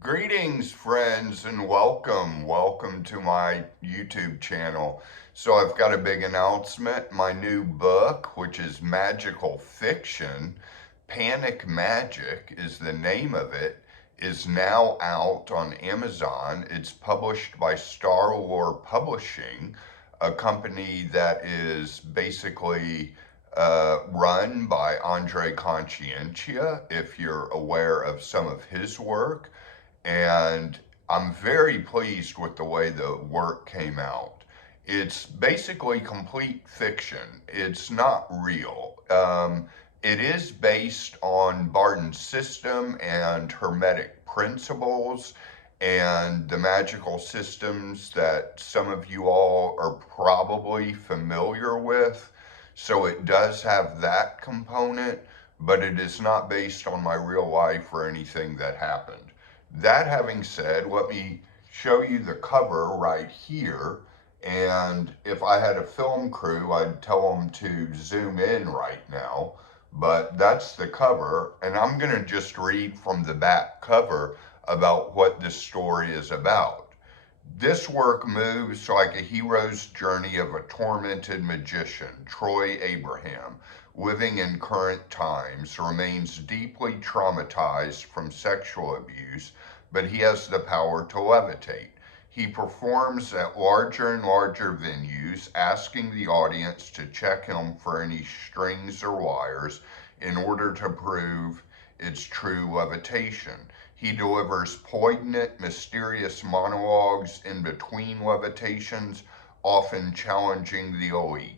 Greetings, friends, and welcome. Welcome to my YouTube channel. So, I've got a big announcement. My new book, which is magical fiction, Panic Magic is the name of it, is now out on Amazon. It's published by Star Wars Publishing, a company that is basically run by Andre Conscientia, if you're aware of some of his work, and I'm very pleased with the way the work came out. It's basically complete fiction. It's not real. It is based on Barton's system and Hermetic principles and the magical systems that some of you all are probably familiar with. So it does have that component, but it is not based on my real life or anything that happened. That having said, let me show you the cover right here. And if I had a film crew, I'd tell them to zoom in right now. But that's the cover. And I'm going to just read from the back cover about what this story is about. This work moves like a hero's journey of a tormented magician, Troy Abraham, living in current times, remains deeply traumatized from sexual abuse, but he has the power to levitate. He performs at larger and larger venues, asking the audience to check him for any strings or wires in order to prove its true levitation. He delivers poignant, mysterious monologues in between levitations, often challenging the elite.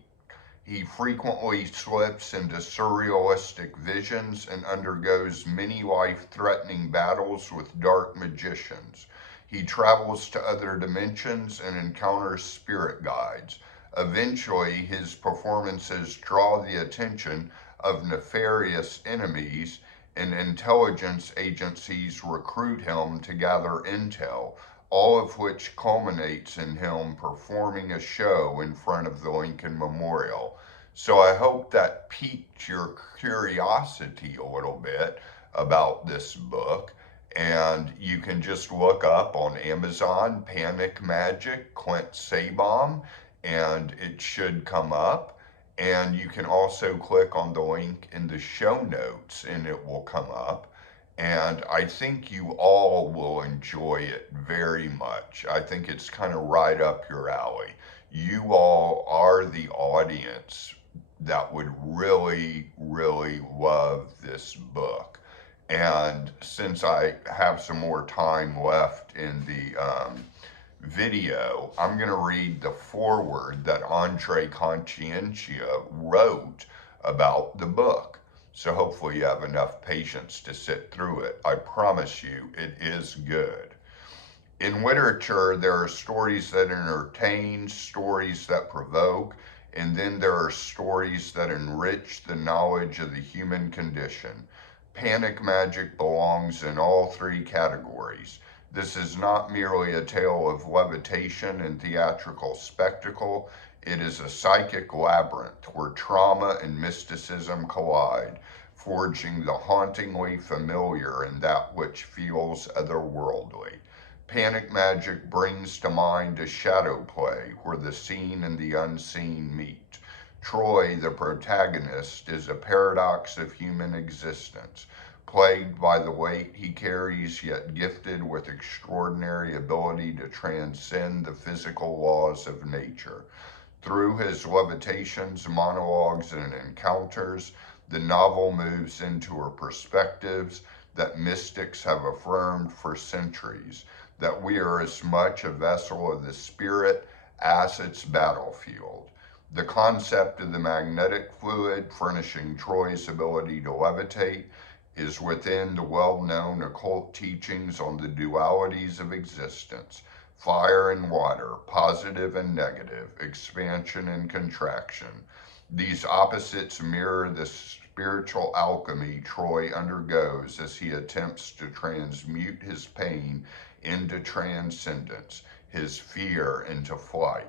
He frequently slips into surrealistic visions and undergoes many life-threatening battles with dark magicians. He travels to other dimensions and encounters spirit guides. Eventually, his performances draw the attention of nefarious enemies, and intelligence agencies recruit him to gather intel, all of which culminates in him performing a show in front of the Lincoln Memorial. So I hope that piqued your curiosity a little bit about this book. And you can just look up on Amazon Panic Magic Clint Sabom, and it should come up. And you can also click on the link in the show notes and it will come up. And I think you all will enjoy it very much. I think it's kind of right up your alley. You all are the audience that would really, really love this book. And since I have some more time left in the video, I'm going to read the foreword that Andre Conscientia wrote about the book. So hopefully you have enough patience to sit through it. I promise you, it is good. In literature, there are stories that entertain, stories that provoke, and then there are stories that enrich the knowledge of the human condition. Panic Magic belongs in all three categories. This is not merely a tale of levitation and theatrical spectacle. It is a psychic labyrinth where trauma and mysticism collide, forging the hauntingly familiar in that which feels otherworldly. Panic Magic brings to mind a shadow play where the seen and the unseen meet. Troy, the protagonist, is a paradox of human existence, plagued by the weight he carries, yet gifted with extraordinary ability to transcend the physical laws of nature. Through his levitations, monologues, and encounters, the novel moves into her perspectives that mystics have affirmed for centuries, that we are as much a vessel of the spirit as its battlefield. The concept of the magnetic fluid furnishing Troy's ability to levitate is within the well-known occult teachings on the dualities of existence: fire and water, positive and negative, expansion and contraction. These opposites mirror the spiritual alchemy Troy undergoes as he attempts to transmute his pain into transcendence, his fear into flight.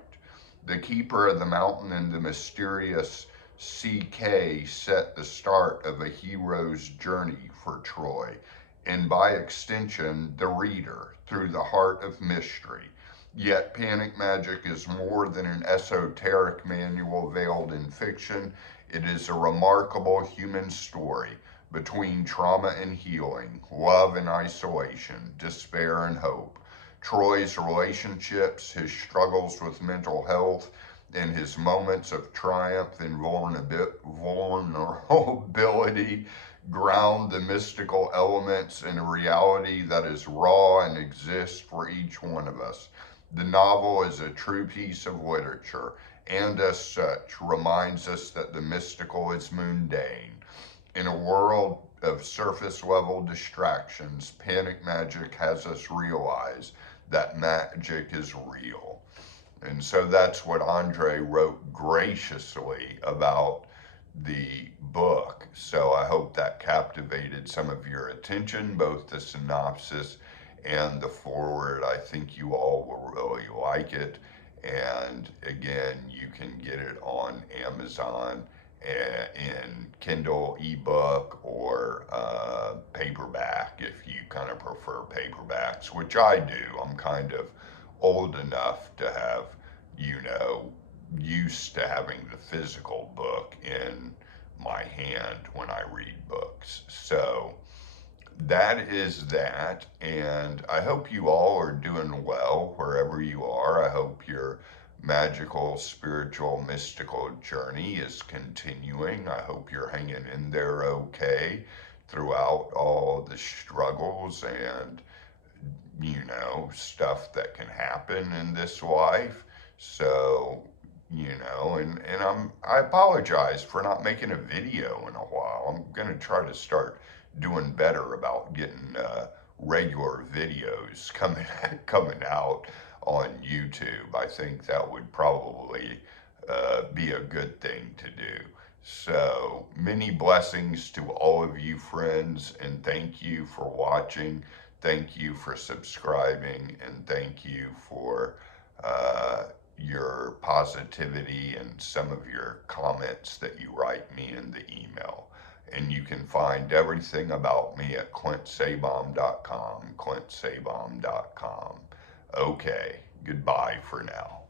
The Keeper of the Mountain and the mysterious CK set the start of a hero's journey for Troy, and by extension, the reader, through the heart of mystery. Yet Panic Magic is more than an esoteric manual veiled in fiction. It is a remarkable human story between trauma and healing, love and isolation, despair and hope. Troy's relationships, his struggles with mental health, and his moments of triumph and vulnerability ground the mystical elements in a reality that is raw and exists for each one of us. The novel is a true piece of literature, and as such, reminds us that the mystical is mundane. In a world of surface level distractions, Panic Magic has us realize that magic is real. And so that's what Andre wrote graciously about the book. So I hope that captivated some of your attention, both the synopsis and the foreword. I think you all will really like it. And again, you can get it on Amazon in Kindle ebook or paperback if you kind of prefer paperbacks, which I do. I'm kind of old enough to have, used to having the physical book in my hand when I read books. So that is that, and I hope you all are doing well wherever you are. I hope your magical, spiritual, mystical journey is continuing. I hope you're hanging in there okay throughout all the struggles and stuff that can happen in this life. So, I apologize for not making a video in a while. I'm gonna try to start doing better about getting regular videos coming out on YouTube. I think that would probably be a good thing to do. So many blessings to all of you friends, and thank you for watching. Thank you for subscribing, and thank you for your positivity and some of your comments that you write me in the email. And you can find everything about me at clintsabaum.com, clintsabaum.com. Okay, goodbye for now.